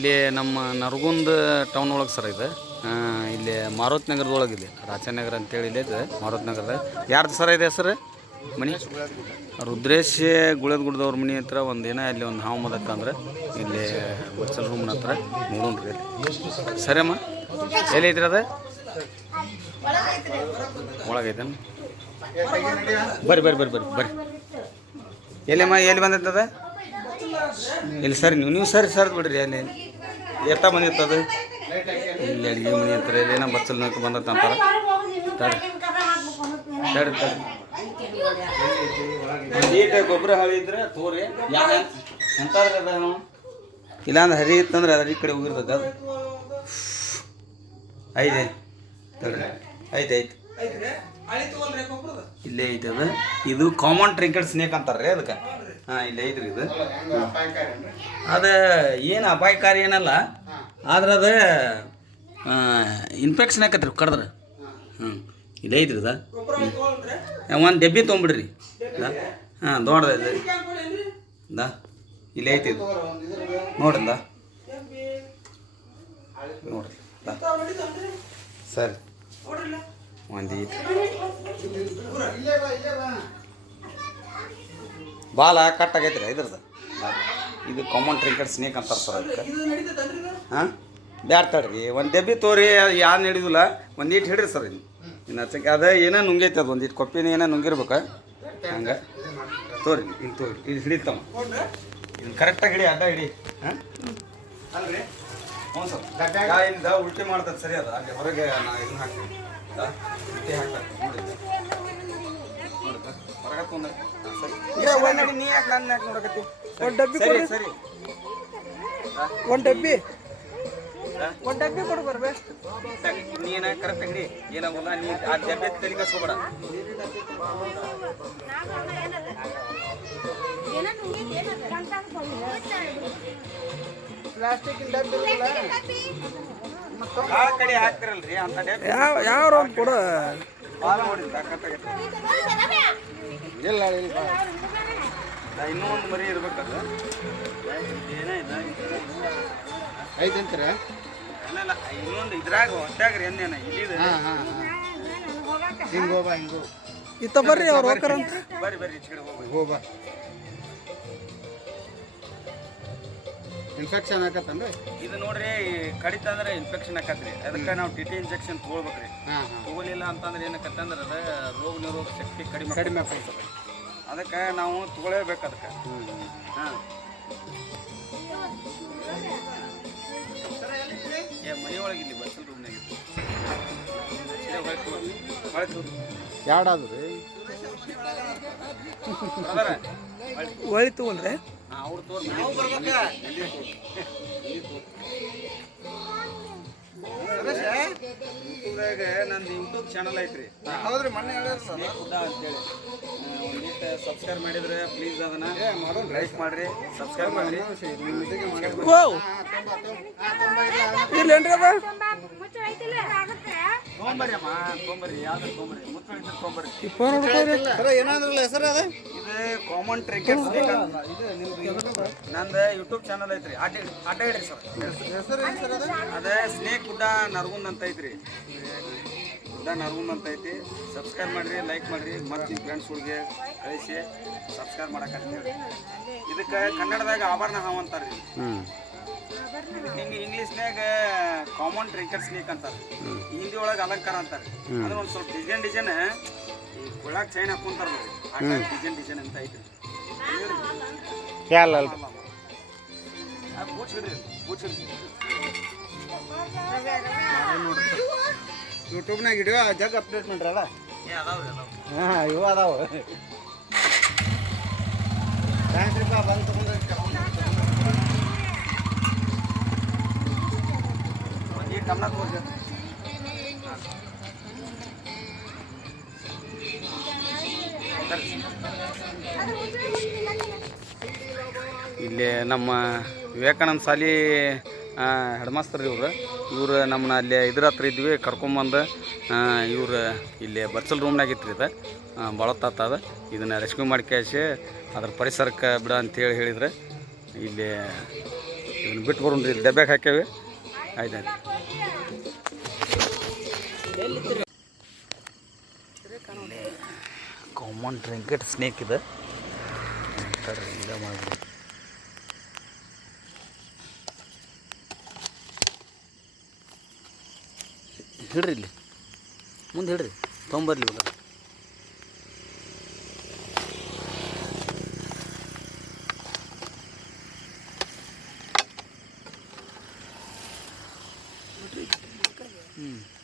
ಇಲ್ಲಿ ನಮ್ಮ ನರಗುಂದ ಟೌನ್ ಒಳಗೆ ಸರ್ ಇದೆ. ಇಲ್ಲಿ ಮಾರುತ್ ನಗರದೊಳಗಿದೆ ರಾಚನಗರ ಅಂತೇಳಿ ಇಲ್ಲಿ ಇದೆ, ಮಾರುತ್ ನಗರದ. ಯಾರ್ದು ಸರ ಇದೆ ಸರ್ ಮಣಿ ರುದ್ರೇಶ್ ಗುಳದ ಗುಡ್ದವ್ರ ಮನೆ ಹತ್ರ ಒಂದು ಏನೋ ಅಲ್ಲಿ ಒಂದು ಹಾವು ಮದಕ್ಕ ಅಂದ್ರೆ ಇಲ್ಲಿ ಬಚ್ಚಲ್ ರೂಮ್ನ ಹತ್ರ ನೋಡೋಣ್ರಿ ಸರಿ ಅಮ್ಮ. ಎಲ್ಲಿ ಐತ್ರಿ ಅದು? ಒಳಗೈತೇನು? ಬರ್ರಿ ಬರ್ರಿ ಬರ್ರಿ ಬರ್ರಿ ಬರ್ರಿ. ಎಲ್ಲಿಮ್ಮ ಎಲ್ಲಿ ಬಂದೈತದ ಇಲ್ಲಿ ಸರಿ ನೀವು ನೀವು ಸರಿ ಸರ್ ಬಿಡ್ರಿ ಅಲ್ಲಿ. ಎತ್ತ ಅದು ಇಲ್ಲಿ ಅಡುಗೆ ಮನೆ ಇಲ್ಲಿ ಏನೋ ಬಚ್ಚಲ್ ನಕ್ಕ ಬಂದತ್ತ ಅಂತಾರೆ. ತಡ್ರಿ ತಡ್ರಿ ತಡ್ರಿ ನೀಟ ಗೊಬ್ಬರ ಹಳಿದ್ರೆ ತೋರಿ. ಎಂತಾದ್ರೆ ಅದ ಇಲ್ಲಾಂದ್ರೆ ಹರಿ ಇತ್ತಂದ್ರೆ ಅದ್ರ ಈ ಕಡೆ ಹೋಗಿರ್ತದೆ ಅದು. ಐದೆ ತಡ್ರಿ. ಐತೆ ಐತೆ. ಇಲ್ಲೇ ಐತೆ ಅದು. ಇದು ಕಾಮನ್ ಟ್ರಿಂಕೆಟ್ ಸ್ನೇಕ್ ಅಂತಾರ್ರಿ ಅದಕ್ಕೆ. ಹಾಂ ಇಲ್ಲೇ ಐತ್ರಿ ಇದು. ಅದು ಏನು ಅಪಾಯಕಾರಿ ಏನಲ್ಲ. ಆದ್ರೆ ಅದು ಇನ್ಫೆಕ್ಷನ್ ಆಕತ್ರಿ ಕಡ್ದ್ರೆ. ಹ್ಞೂ ಇಲ್ಲೇ ಐತ್ರಿ ಅದ ಒಂದು ಡಬ್ಬಿ ತೊಗೊಂಬಿಡ್ರಿ. ಹಾಂ, ದೊಡ್ಡದ ದಾ ಇಲ್ಲೇ? ಐತಿ ಇದು. ನೋಡ್ರಿ ದಾ ನೋಡ್ರಿ ಸರಿ. ಒಂದು ಬಾಲ ಕಟ್ ಆಗೈತ್ರಿ ಇದ್ರದ್ದು. ಇದು ಕಾಮನ್ ಟ್ರಿಂಕೆಟ್ ಸ್ನೇಕ್ ಅಂತಾರೆ ಸರ್ ಅದಕ್ಕೆ ಹಾಂ? ಬ್ಯಾಡ್ ತಡ್ರಿ ಒಂದು ಡಬ್ಬಿ ತೋರಿ ಯಾರು ನಡೆದಿಲ್ಲ ಒಂದು ಈಟ್ ಹಿಡ್ರಿ ಸರ್ ಇನ್ನು. ಇನ್ನು ಹಚ್ಚಕ್ಕೆ ಅದೇ ಏನೋ ನುಂಗೈತೆ ಅದು ಒಂದು ಇಟ್ಟು ಕೊಪ್ಪಿನ ಏನೋ ನುಂಗಿರ್ಬೇಕು? ಹಂಗೆ. ತೋರಿ ಇನ್ನು ತೋರಿ ಇದು ಹಿಡಿತಮ್ಮ ಇದು ಕರೆಕ್ಟಾಗಿ ಹಿಡಿ ಅಡ್ಡ ಹಿಡಿ. ಹಾಂ? ಅಲ್ರಿ? ಹ್ಞೂ ಸರ್. ಇಲ್ಲಿಂದ ಉಲ್ಟಿ ಮಾಡ್ತದೆ ಸರಿ ಅದು. ಅಲ್ಲಿ ಹೊರಗೆ ನಾ ಇದನ್ನ ಹಾಕ್ತೀನಿ. ಉಲ್ಟಿ ಹಾಕ್ತಾರೆ ನೋಡಿ. ನೀ ಯಾಕೆ ನನ್ನ ಯಾಕೆ ನೋಡಕತ್ತಿ? ಒಂದ್ ಡಬ್ಬಿ ಕೊಡಿ ಸರಿ. ಒಂದು ಡಬ್ಬಿ. ಒಂದು ಡಬ್ಬಿ ಕೊಡು ಬರ್ಬೇ. ನೀನ ಕರೆಕ್ಟ್ ಅಂಗಡಿ ಏನಾಗಲ್ಲ ನೀ ಆ ಡಬ್ಬೆ ಕಸ್ಕೊಬೇಡ. ಪ್ಲಾಸ್ಟಿಕ್ ಡಬ್ಬಿ ಯಾವ ಯಾವ ಕೊಡು. ಸಾಕತ್ತಾಗೈತೆ ಇಲ್ಲ ಇಲ್ಲ ಇನ್ನೂ ಒಂದು ಮರಿ ಇರ್ಬೇಕಲ್ಲ. ಏನೇ ಇಲ್ಲ ಅಲ್ಲ ಅಲ್ಲಲ್ಲ ಇನ್ನೊಂದು ಇದ್ರಾಗ ಹೊಟ್ಟಾಗ್ರಿ ಎಣ್ಣೆನ ಇಲ್ಲಿದೆ ಹಾಂ ಹಾಂ ಹಿಂಗೆ ಹೋಗ ಹಿಂಗೆ ಇತ್ತ ಬರ್ರಿ ಅವ್ರು ಹೋಗ್ತಾರಂತ. ಬರ್ರಿ ಬರ್ರಿ ಈಚೆ ಇನ್ಫೆಕ್ಷನ್ ಆಕತ್ತನ್ರಿ ಇದು ನೋಡ್ರಿ ಕಡಿತ ಅಂದ್ರೆ ಇನ್ಫೆಕ್ಷನ್ ಆಕತ್ರಿ ಅದಕ್ಕೆ ನಾವು ಟಿ ಟಿ ಇಂಜೆಕ್ಷನ್ ತಗೊಳ್ಬೇಕ್ರಿ ತಗೊಳಿಲ್ಲ ಅಂತಂದ್ರೆ ಏನಕ್ಕತ್ತೆ ಅಂದ್ರೆ ಅದ ರೋಗ ನಿರೋಧಕ ಶಕ್ತಿ ಕಡಿಮೆ ಕಡಿಮೆ ಆಗ್ತದೆ. ಅದಕ್ಕೆ ನಾವು ತಗೊಳ್ಳೇಬೇಕು ಅದಕ್ಕೆ. ಹಾಂ. ಏ ಮನೆಯೊಳಗೆ ಇಲ್ಲಿ ಬಸ್ಸಲ್ ರೂಮ್ನಾಗ ಎರಡಾದ್ರು ರೀ? ಒಳಿತು ತಗೊಳ್ರಿ. ಅವ್ರು ತೋರ್ ನಾವು ಬರ್ಬೇಕಾ. ಯೂಟ್ಯೂಬ್ದಾಗ ನಂದು ಯೂಟ್ಯೂಬ್ ಚಾನಲ್ ಐತ್ರಿ. ಹೌದ್ರಿ ಮೊನ್ನೆ ಹುಡ್ಡ ಅಂತೇಳಿ. ಸಬ್ಸ್ಕ್ರೈಬ್ ಮಾಡಿದ್ರೆ ಪ್ಲೀಸ್ ಅದನ್ನ ಲೈಕ್ ಮಾಡ್ರಿ ಸಬ್ಸ್ಕ್ರೈಬ್ ಮಾಡ್ರಿ. ವಾವ್ ಇರ್ಲೇನ್ರಿ ಅದ ಏನಾದ್ರಲ್ಲ ಹೆಸರು ಅದ? ಇದು ಕಾಮನ್ ಟ್ರಿಕೆಟ್ ಸ್ನೇಕ್ ನಂದು ಯೂಟ್ಯೂಬ್ ಚಾನಲ್ ಐತ್ರಿ. ಅಡ್ಡ ಅಡ್ಡ ಇಡ್ರಿ ಸರ್. ಹೆಸರು ಹೆಸರು ಅದ? ಅದೇ ಸ್ನೇಕ್ ಗುಡ್ಡ ನರಗುಂದ್ ಅಂತ ಐತ್ರಿ. ಗುಡ್ಡ ನರಗುಂದ್ ಅಂತ ಐತಿ. ಸಬ್ಸ್ಕ್ರೈಬ್ ಮಾಡ್ರಿ ಲೈಕ್ ಮಾಡ್ರಿ. ಮತ್ತೆ ನಿಮ್ಮ ಫ್ರೆಂಡ್ಸ್ಗಳಿಗೆ ಕಳಿಸಿ ಸಬ್ಸ್ಕ್ರೈಬ್ ಮಾಡಕ್ಕೆ ಇದಕ್ಕೆ ಕನ್ನಡದಾಗ ಆಭರಣ ಹಾವು ಅಂತಾರ್ರಿ. ಹಿಂಗೆ ಇಂಗ್ಲೀಷ್ನ್ಯಾಗ ಕಾಮನ್ ಟ್ರಿಂಕರ್ ಸ್ನೇಕ್ ಅಂತಾರೆ. ಹಿಂದಿ ಒಳಗೆ ಅಲಂಕಾರ ಅಂತಾರೆ. ಅಂದ್ರೆ ಒಂದು ಸ್ವಲ್ಪ ಡಿಸೈನ್ ಡಿಸೈನ್ ಈ ಚೈನ್ ಹಾಕೊಂತಾರ ನೋಡಿ. ಡಿಸೈನ್ ಡಿಸೈನ್ ಅಂತ ಐತೆ. ಕ್ಯಾಲ್ ಅಲ್ರಿ ಅದು ಬೂಚ್ಬಿಡ್ರಿ ಬೂಚ್ಬಿಡ್ರಿ ಯೂಟ್ಯೂಬ್ನಾಗ ಹಿಡಿಯೋ ಜಗ್ ಅಪ್ಡೇಟ್ ಮಾಡ್ರಲ್ಲ? ಹಾಂ ಇವು ಅದಾವ. ಥ್ಯಾಂಕ್ಸ್ ರೀ ಬಂದು ಇಲ್ಲಿ ನಮ್ಮ ವಿವೇಕಾನಂದ ಸಾಲಿ ಹೆಡ್ಮಾಸ್ತರ್ ಇವರು. ಇವರು ನಮ್ಮನ್ನ ಅಲ್ಲಿ ಇದ್ರ ಹತ್ರ ಇದ್ವಿ, ಕರ್ಕೊಂಬಂದು ಇವರು ಇಲ್ಲಿ ಬಚ್ಚಲ್ ರೂಮ್ನಾಗ ಇತ್ತು ಇದು ಬಳತ್ತಾತದ ಇದನ್ನು ರೆಸ್ಕ್ಯೂ ಮಾಡಿ ಕ್ಯಾಶಿ ಅದ್ರ ಪರಿಸರಕ್ಕೆ ಬಿಡ ಅಂತೇಳಿ ಹೇಳಿದ್ರೆ. ಇಲ್ಲಿ ಇದನ್ನು ಬಿಟ್ಟು ಬರೋಣ್ರಿ ಇಲ್ಲಿ ಡಬ್ಬ್ಯಾಗ ಹಾಕ್ಯಾವೆ. ಆಯ್ತು ಆಯ್ತು. ಕಾಮನ್ ಟ್ರಿಂಕೆಟ್ ಸ್ನೇಕ್ ಇದೆ. ತಡ್ರಿ, ಮಾಡಿ. ಹಿಡ್ರಿ ಇಲ್ಲಿ. ಮುಂದೆ ಹಿಡ್ರಿ ತೊಂಬರ್ಲಿ ಇವಾಗ. ಹ್ಞೂ